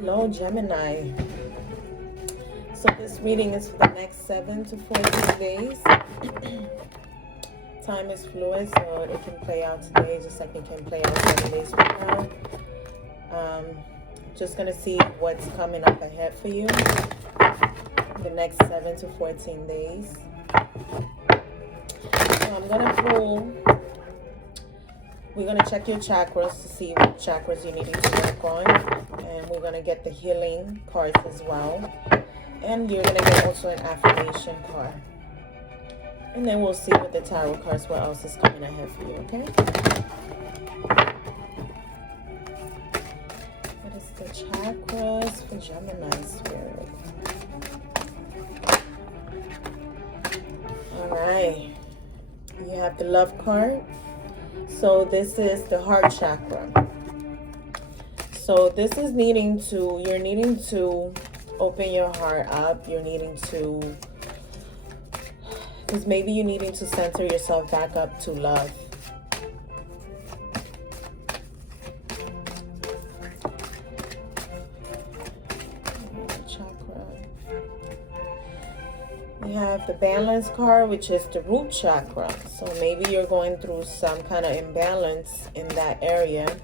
Hello, Gemini. So this reading is for the next 7 to 14 days. Time is fluid, so it can play out today just like it can play out 7 days from now. Just going to see what's coming up ahead for you the next 7 to 14 days. So I'm going to pull. We're going to check your chakras to see what chakras you need to work on. And we're going to get the healing cards as well. And you're going to get also an affirmation card. And then we'll see with the tarot cards what else is coming ahead for you, okay? What is the chakras for Gemini spirit? All right. You have the love card. So this is the heart chakra. So this is you're needing to open your heart up. You're needing to, because maybe you're needing to center yourself back up to love. Chakra. We have the balance card, which is the root chakra. So maybe you're going through some kind of imbalance in that area.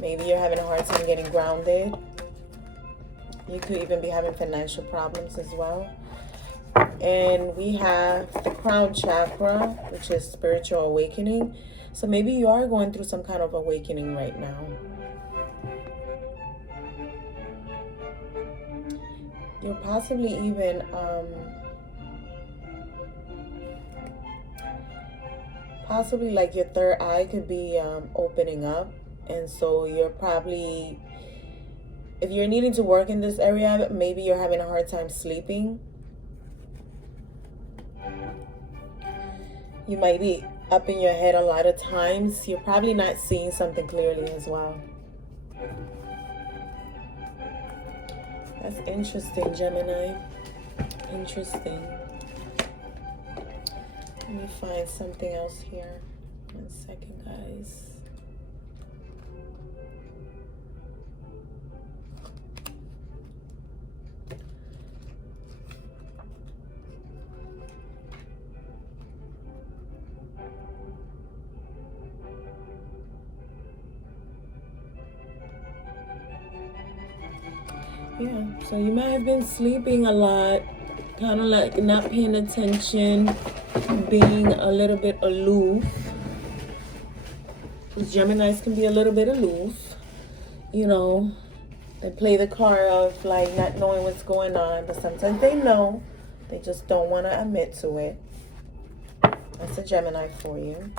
Maybe you're having a hard time getting grounded. You could even be having financial problems as well. And we have the crown chakra, which is spiritual awakening. So maybe you are going through some kind of awakening right now. You're possibly even possibly like your third eye could be opening up. And so you're probably, if you're needing to work in this area, maybe you're having a hard time sleeping. You might be up in your head a lot of times. You're probably not seeing something clearly as well. That's interesting, Gemini. Interesting. Let me find something else here. 1 second, guys. Yeah, so you might have been sleeping a lot, kind of like not paying attention, being a little bit aloof. Because Geminis can be a little bit aloof, you know. They play the card of like not knowing what's going on, but sometimes they know. They just don't want to admit to it. That's a Gemini for you.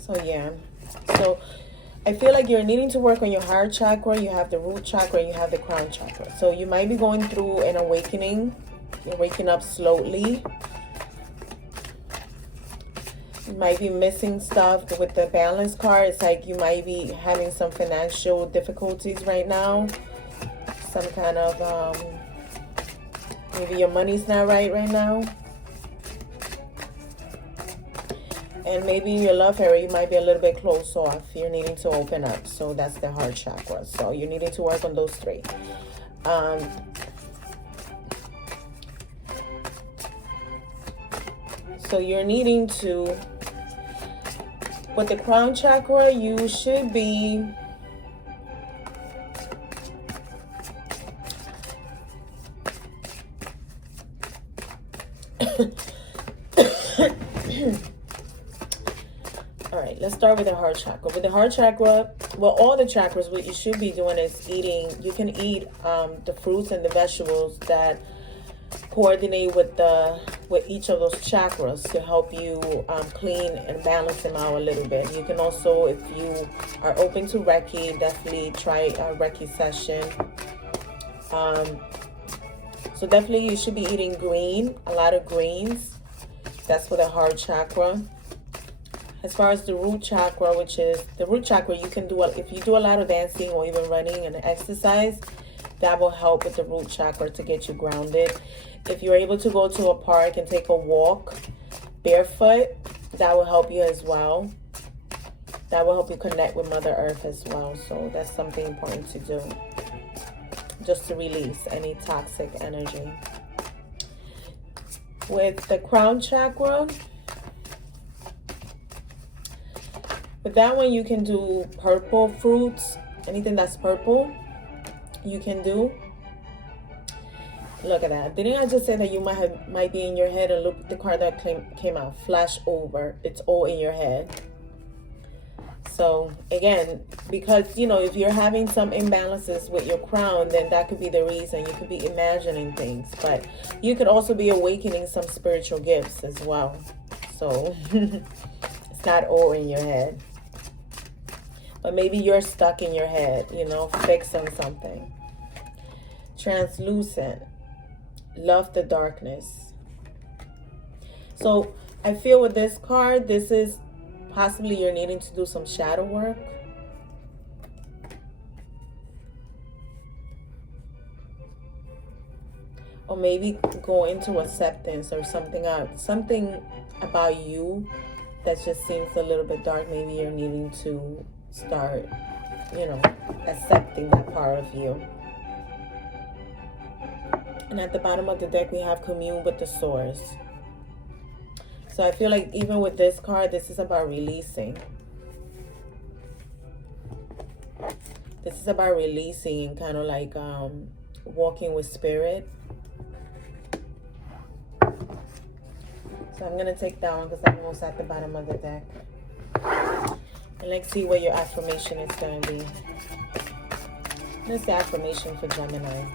So yeah, so I feel like you're needing to work on your heart chakra. You have the root chakra, you have the crown chakra. So you might be going through an awakening. You're waking up slowly. You might be missing stuff with the balance card. It's like you might be having some financial difficulties right now. Some kind of, maybe your money's not right now. And maybe in your love area, you might be a little bit closed off. You're needing to open up. So that's the heart chakra. So you're needing to work on those three. So you're needing to, with the crown chakra, you should be all right, let's start with the heart chakra. With the heart chakra, well, all the chakras, what you should be doing is eating. You can eat the fruits and the vegetables that coordinate with each of those chakras to help you clean and balance them out a little bit. You can also, if you are open to Reiki, definitely try a Reiki session. So definitely you should be eating green, a lot of greens. That's for the heart chakra. As far as the root chakra, which is the root chakra, you can do, if you do a lot of dancing or even running and exercise, that will help with the root chakra to get you grounded. If you're able to go to a park and take a walk barefoot, that will help you as well. That will help you connect with Mother Earth as well. So that's something important to do, just to release any toxic energy. With the crown chakra, with that one, you can do purple fruits. Anything that's purple, you can do. Look at that. Didn't I just say that you might be in your head? And look, the card that came out, flash over. It's all in your head. So again, because, you know, if you're having some imbalances with your crown, then that could be the reason. You could be imagining things, but you could also be awakening some spiritual gifts as well. So it's not all in your head, but maybe you're stuck in your head, you know, fixing something. Translucent, love the darkness. So I feel with this card, this is possibly you're needing to do some shadow work. Or maybe go into acceptance or something about you that just seems a little bit dark. Maybe you're needing to start, you know, accepting that part of you. And at the bottom of the deck, we have commune with the source. So I feel like even with this card, this is about releasing. This is about releasing and kind of like walking with spirit. So I'm going to take that one because I'm almost at the bottom of the deck. And let's see what your affirmation is going to be. This is the affirmation for Gemini.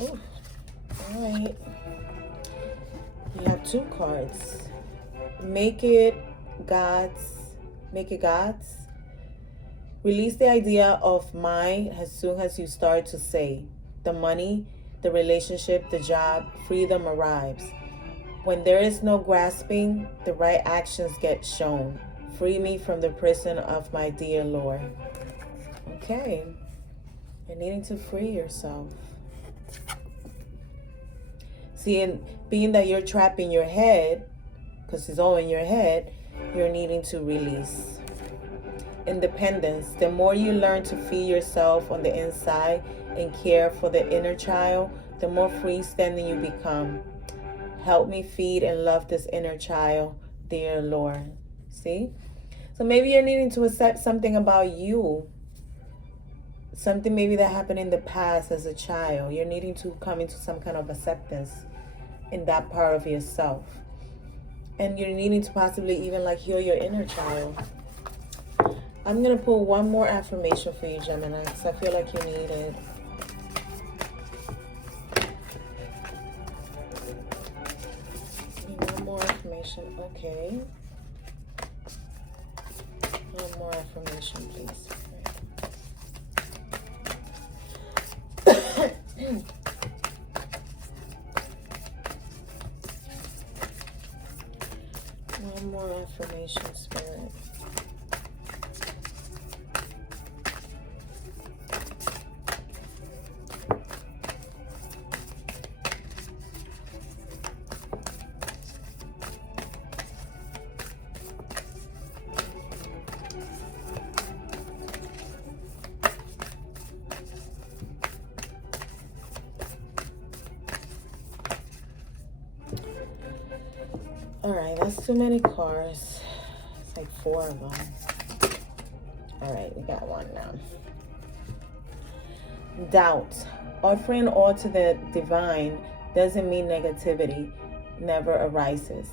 Ooh, all right. You have two cards. Make it God's. Release the idea of mine as soon as you start to say. The money, the relationship, the job, freedom arrives. When there is no grasping, the right actions get shown. Free me from the prison of my dear Lord. Okay. You're needing to free yourself. See, and being that you're trapped in your head, because it's all in your head, you're needing to release. Independence. The more you learn to feed yourself on the inside and care for the inner child, the more freestanding you become. Help me feed and love this inner child, dear Lord. See? So maybe you're needing to accept something about you. Something maybe that happened in the past as a child. You're needing to come into some kind of acceptance in that part of yourself. And you're needing to possibly even like heal your inner child. I'm going to pull one more affirmation for you, Gemini, because I feel like you need it. One more affirmation. Okay. One more affirmation, please. One more affirmation, Spirit. All right, that's too many cards. It's like 4 of them. All right, we got one now. Doubt. Offering all to the divine doesn't mean negativity never arises.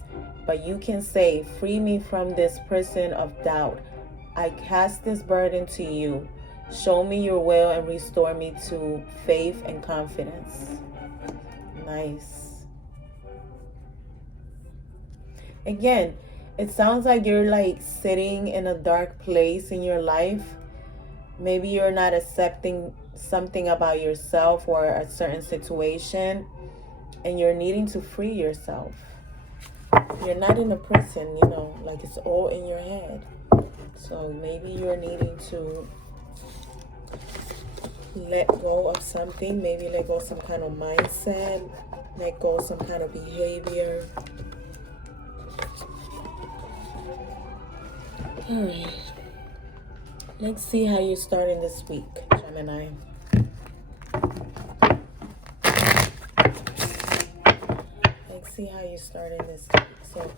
But you can say, free me from this prison of doubt. I cast this burden to you. Show me your will and restore me to faith and confidence. Nice. Again, it sounds like you're like sitting in a dark place in your life. Maybe you're not accepting something about yourself or a certain situation, and you're needing to free yourself. You're not in a prison, you know, like it's all in your head. So maybe you're needing to let go of something, maybe let go of some kind of mindset, let go of some kind of behavior. All right. Let's see how you're starting this week, Gemini. Let's see how you're starting this week. So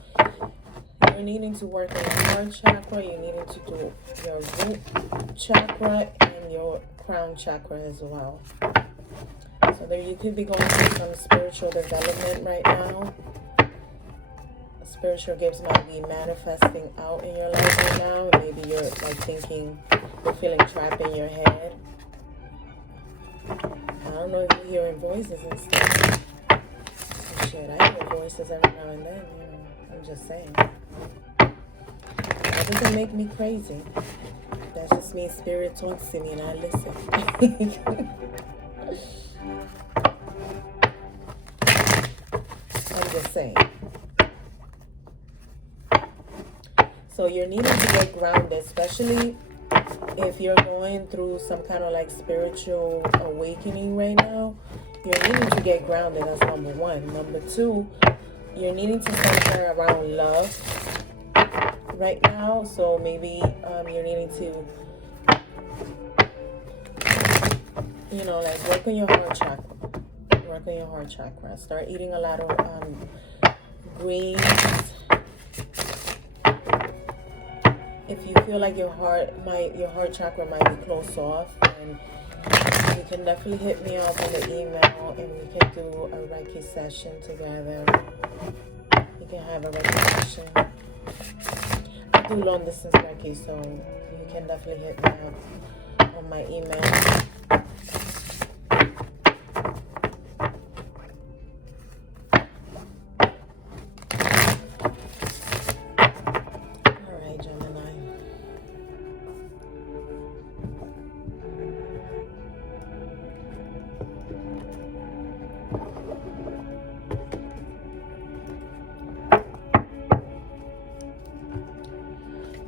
you're needing to work on your heart chakra. You're needing to do your root chakra and your crown chakra as well. So there you could be going through some spiritual development right now. Spiritual gifts might be manifesting out in your life right now. Maybe you're like thinking, you're feeling trapped in your head. I don't know if you're hearing voices and stuff. Shit, I hear voices every now and then, you know. I'm just saying. That doesn't make me crazy. That just means spirit talks to me and I listen. I'm just saying. So you're needing to get grounded, especially if you're going through some kind of like spiritual awakening right now. You're needing to get grounded. That's number one. Number two, you're needing to center around love right now. So maybe you're needing to, you know, like work on your heart chakra. Work on your heart chakra. Start eating a lot of greens. If you feel like your heart chakra might be closed off, and you can definitely hit me up on the email and we can do a Reiki session together. You can have a Reiki session. I do long distance Reiki, so you can definitely hit me up on my email.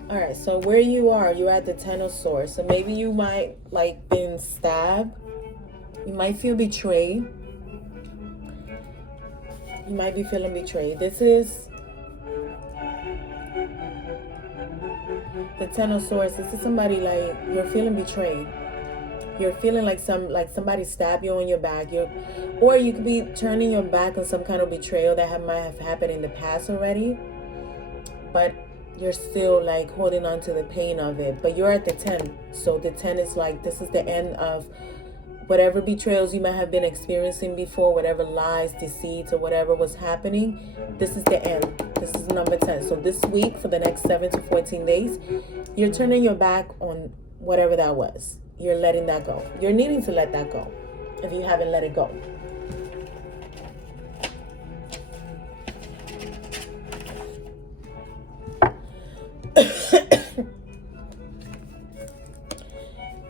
All right, so where you are, you're at the Ten of Swords. So maybe you might like been stabbed. You might feel betrayed. You might be feeling betrayed. This is the Ten of Swords. This is somebody like you're feeling betrayed. You're feeling like somebody stabbed you on your back. Or you could be turning your back on some kind of betrayal that might have happened in the past already. But you're still like holding on to the pain of it. But you're at the 10. So the 10 is like, this is the end of whatever betrayals you might have been experiencing before, whatever lies, deceits, or whatever was happening. This is the end. This is number 10. So this week, for the next 7 to 14 days, you're turning your back on whatever that was. You're letting that go. You're needing to let that go if you haven't let it go.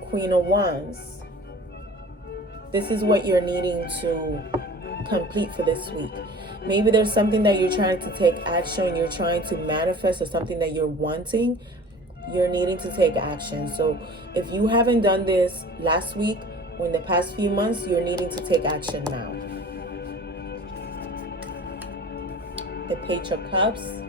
Queen of Wands. This is what you're needing to complete for this week. Maybe there's something that you're trying to take action, you're trying to manifest, or something that you're wanting. You're needing to take action. So if you haven't done this last week or in the past few months, you're needing to take action now. The Page of Cups.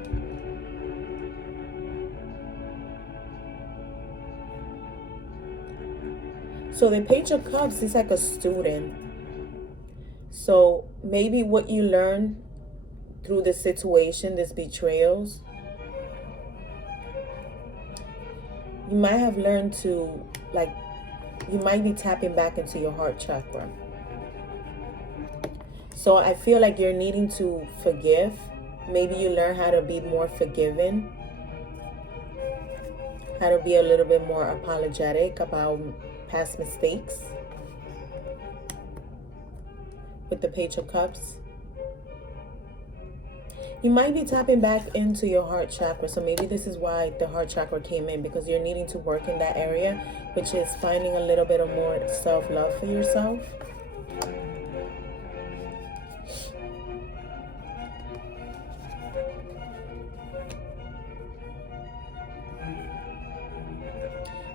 So the Page of Cups is like a student. So maybe what you learn through the situation, these betrayals, you might have learned to, like, you might be tapping back into your heart chakra. So I feel like you're needing to forgive. Maybe you learn how to be more forgiving, how to be a little bit more apologetic about past mistakes with the Page of Cups. You might be tapping back into your heart chakra. So maybe this is why the heart chakra came in, because you're needing to work in that area, which is finding a little bit of more self-love for yourself.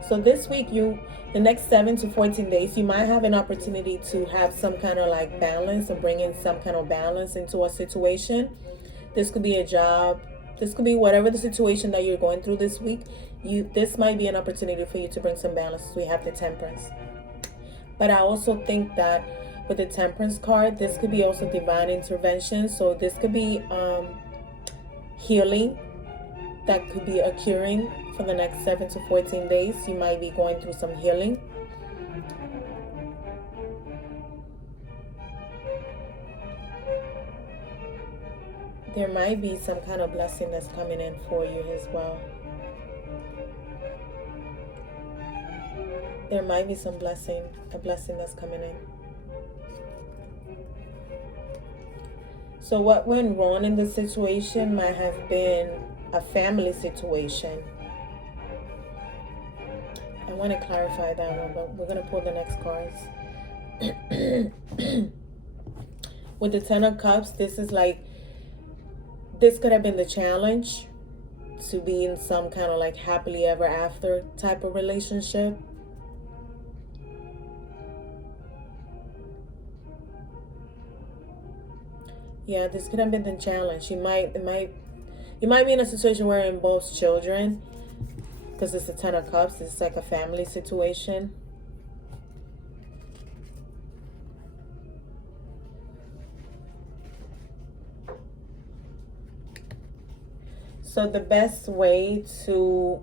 So this week, the next 7 to 14 days, you might have an opportunity to have some kind of like balance and bring in some kind of balance into a situation. This could be a job. This could be whatever the situation that you're going through this week. This might be an opportunity for you to bring some balance. We have the Temperance. But I also think that with the Temperance card, this could be also divine intervention. So this could be healing that could be occurring for the next 7 to 14 days. You might be going through some healing. There might be some kind of blessing that's coming in for you as well. There might be some blessing, a blessing that's coming in. So what went wrong in this situation might have been a family situation. I want to clarify that one, but we're going to pull the next cards. With the Ten of Cups, this is like, this could have been the challenge to be in some kind of like happily ever after type of relationship. Yeah, this could have been the challenge. You might be in a situation where it involves children, because it's the Ten of Cups. It's like a family situation. So the best way to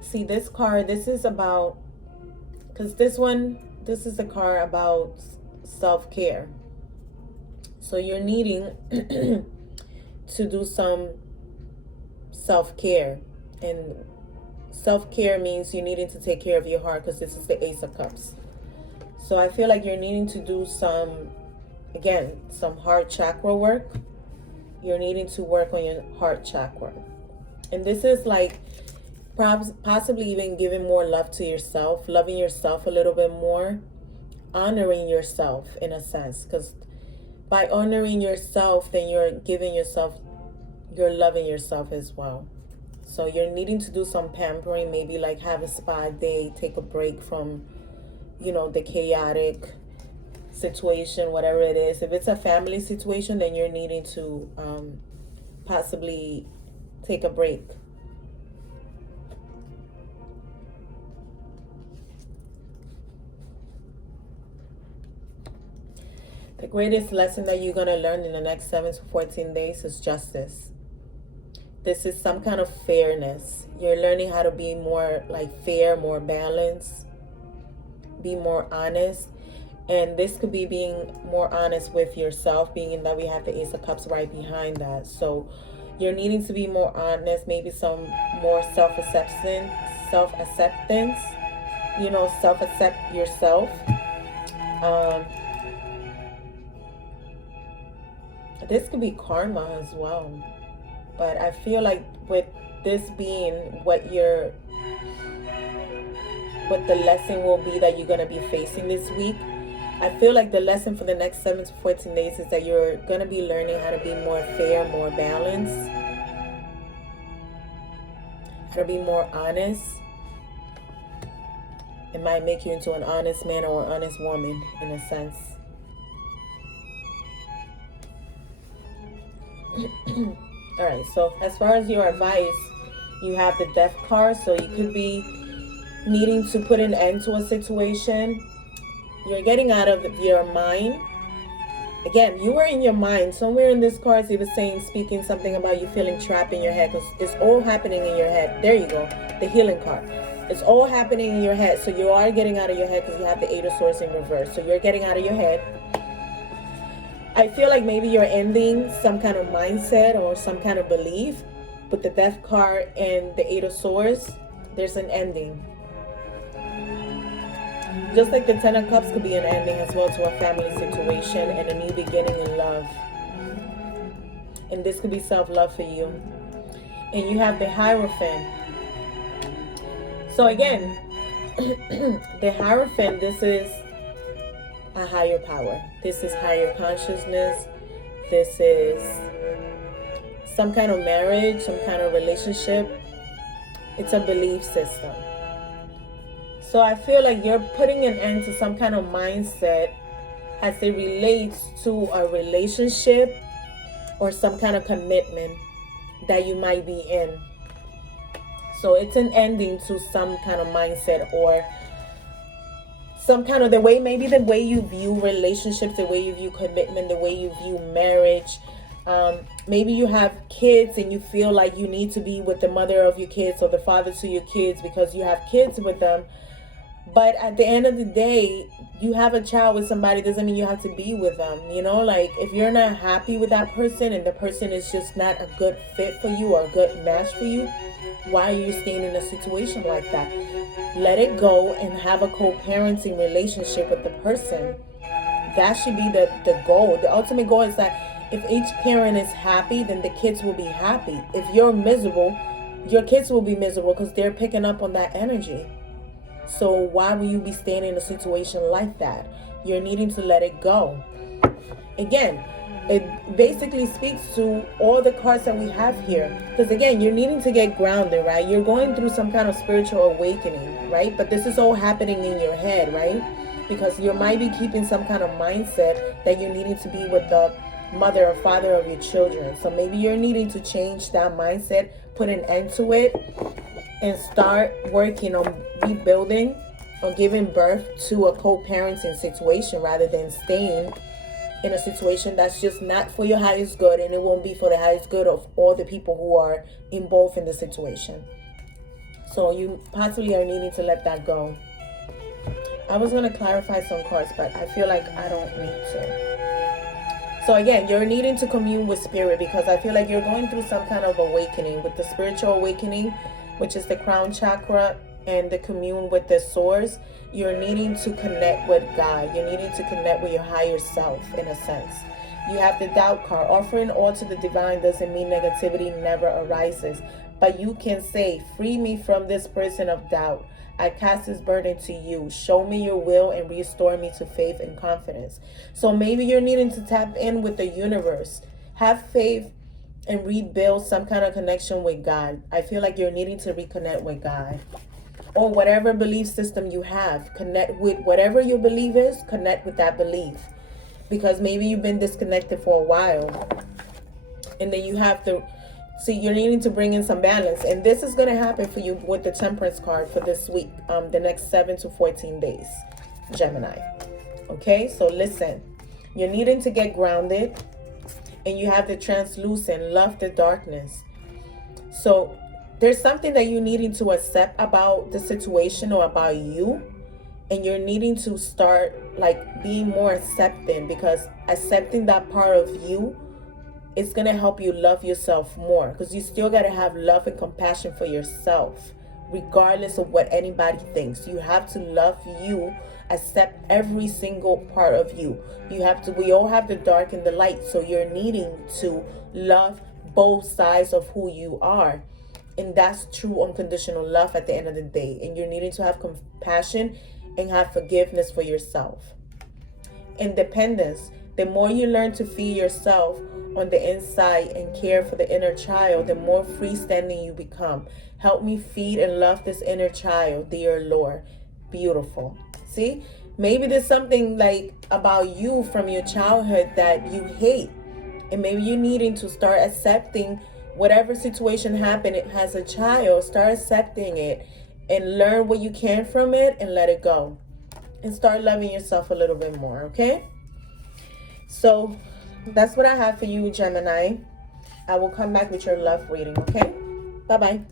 see this card, this is about, because this is a card about self-care. So you're needing to do some self-care. And self-care means you're needing to take care of your heart, because this is the Ace of Cups. So I feel like you're needing to do some heart chakra work. You're needing to work on your heart chakra. And this is like possibly even giving more love to yourself, loving yourself a little bit more, honoring yourself in a sense. Because by honoring yourself, then you're giving yourself, you're loving yourself as well. So you're needing to do some pampering, maybe like have a spa day, take a break from, the chaotic situation, whatever it is. If it's a family situation, then you're needing to possibly take a break. The greatest lesson that you're going to learn in the next 7 to 14 days is justice. This is some kind of fairness. You're learning how to be more like fair, more balanced, be more honest. And this could be being more honest with yourself, being that we have the Ace of Cups right behind that. So you're needing to be more honest, maybe some more self-acceptance, self-accept yourself. This could be karma as well. But I feel like with this being what the lesson will be that you're going to be facing this week, I feel like the lesson for the next 7 to 14 days is that you're going to be learning how to be more fair, more balanced, how to be more honest. It might make you into an honest man or an honest woman in a sense. All right, so as far as your advice, you have the Death card. So you could be needing to put an end to a situation. You're getting out of your mind. Again, you were in your mind. Somewhere in this card, it was speaking something about you feeling trapped in your head, because it's all happening in your head. There you go, the healing card. It's all happening in your head. So you are getting out of your head, because you have the Eight of Swords in reverse. So you're getting out of your head. I feel like maybe you're ending some kind of mindset or some kind of belief. With the Death card and the Eight of Swords, there's an ending. Just like the Ten of Cups could be an ending as well to a family situation and a new beginning in love. And this could be self-love for you. And you have the Hierophant. So again, the Hierophant, this is a higher power. This is higher consciousness. This is some kind of marriage, some kind of relationship. It's a belief system. So I feel like you're putting an end to some kind of mindset as it relates to a relationship or some kind of commitment that you might be in. So it's an ending to some kind of mindset or some kind of maybe the way you view relationships, the way you view commitment, the way you view marriage. Maybe you have kids and you feel like you need to be with the mother of your kids or the father to your kids because you have kids with them. But at the end of the day, you have a child with somebody doesn't mean you have to be with them. You know, like if you're not happy with that person and the person is just not a good fit for you or a good match for you, why are you staying in a situation like that? Let it go and have a co-parenting relationship with the person. That should be the goal. The ultimate goal is that if each parent is happy, then the kids will be happy. If you're miserable, your kids will be miserable because they're picking up on that energy. So why will you be staying in a situation like that? You're needing to let it go. Again, it basically speaks to all the cards that we have here. Because again, you're needing to get grounded, right? You're going through some kind of spiritual awakening, right? But this is all happening in your head, right? Because you might be keeping some kind of mindset that you're needing to be with the mother or father of your children. So maybe you're needing to change that mindset, put an end to it, and start working on rebuilding or giving birth to a co-parenting situation rather than staying in a situation that's just not for your highest good, and it won't be for the highest good of all the people who are involved in the situation. So you possibly are needing to let that go. I was going to clarify some cards, but I feel like I don't need to. So again, you're needing to commune with spirit because I feel like you're going through some kind of awakening. With the spiritual awakening, which is the crown chakra, and the commune with the source, you're needing to connect with God. You're needing to connect with your higher self in a sense. You have the doubt card. Offering all to the divine doesn't mean negativity never arises. But you can say, free me from this person of doubt. I cast this burden to you. Show me your will and restore me to faith and confidence. So maybe you're needing to tap in with the universe. Have faith and rebuild some kind of connection with God. I feel like you're needing to reconnect with God. Or whatever belief system you have. Connect with whatever your belief is. Connect with that belief. Because maybe you've been disconnected for a while. And then you have to... See, you're needing to bring in some balance. And this is going to happen for you with the Temperance card for this week. The next 7 to 14 days. Gemini. Okay? So listen. You're needing to get grounded. And you have the translucent, love the darkness. So there's something that you're needing to accept about the situation or about you. And you're needing to start like being more accepting, because accepting that part of you, it's going to help you love yourself more, because you still got to have love and compassion for yourself, regardless of what anybody thinks. You have to love you, accept every single part of you. We all have the dark and the light. So you're needing to love both sides of who you are. And that's true unconditional love at the end of the day. And you're needing to have compassion and have forgiveness for yourself. Independence. The more you learn to feed yourself on the inside and care for the inner child, the more freestanding you become. Help me feed and love this inner child, dear Lord. Beautiful. See? Maybe there's something like about you from your childhood that you hate. And maybe you're needing to start accepting whatever situation happened as a child. Start accepting it and learn what you can from it and let it go. And start loving yourself a little bit more, okay? So that's what I have for you, Gemini. I will come back with your love reading, okay? Bye-bye.